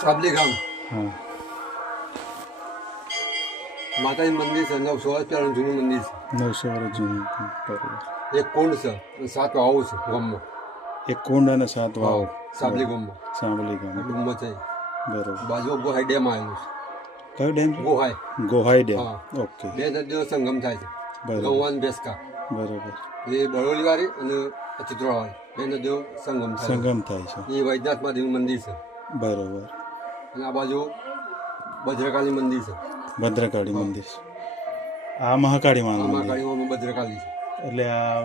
સાબલી ગામ હા માતાજી મંદિર છે, 900 વર્ષ પહેલાનું જૂનું મંદિર છે. 900 વર્ષ જૂનું. બરોબર. એક કુંડ છે અને 7 વાવો છે ગામમાં. એક કુંડ અને 7 વાવ. સાબલી ગામમાં સાંભળી ગામ. ડુમ્મર છે. બરોબર. બાજુ ગોહાઈ ડેમ આવેલું છે. કયો ડેમ છે? ગોહાઈ ગોહાઈ ડેમ. હા. ઓકે. 2 નદીઓ સંગમ થાય છે. બરોબર. ગૌવાન બેસકા બરોબર. એ બરોલી વાળી અને ચિત્રોવાળી 2 નદીઓ સંગમ થાય સંગમ થાય છે. એ વૈદ્યનાથ મહાદેવનું મંદિર છે. બરોબર. અને આ બાજુ ભદ્રકાળી મંદિર છે. ભદ્રકાળી મંદિર. આ મહાકાળી માનું મંદિર. મહાકાળીમાં ભદ્રકાળી છે. એટલે આ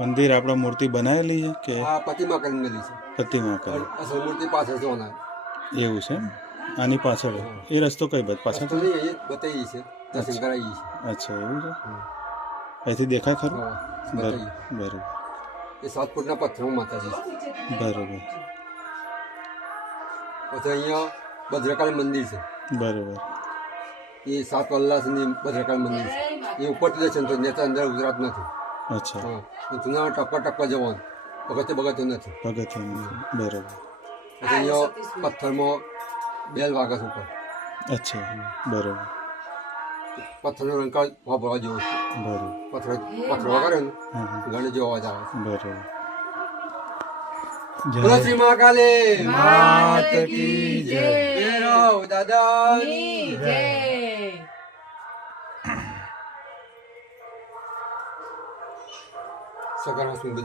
મંદિર આપણે મૂર્તિ બનાવેલી છે કે આ પ્રતિમા કરેલી છે. પ્રતિમા કરી? અસલ મૂર્તિ પાછળ જોવાના એવું છે એમ? આની પાછળ એ રસ્તો કઈ બાજુ પાછળ? રસ્તો નહીં, એ બતાવી છે, દર્શન કરાવી છે. અચ્છા એવું છે. અહીંથી દેખાય ખરું? હા, બતાવી. બરોબર. એ 7 ફૂટના પથ્થરમાં માતાજી છે. બરોબર. પછી અહીંયા ભદ્રકાળી મંદિર છે. બરોબર. એ 7 વલ્લાસની ભદ્રકાળી મંદિર છે. એ ઉપરથી દર્શન તો નેતા અંદર ગુજરાત નથી. અચ્છા. હા, જૂના ટપ્પા જવાનું, પગથિયું નથી. પગથિયું. બરોબર. પછી અહીંયા પથ્થરમાં બેલ વાગે છે ઉપર. અચ્છા. બરોબર. પથ્થરનો રંકાળ વાપરવા જેવો છે. બરોબર. પથ્થર વગાડે ને હા હા. ઘણી જેવો અવાજ આવે છે. બરોબર. બોલો શ્રી મહાકાલે માત કી જય. ભૈરવ દાદાની જય. સકારાત્મક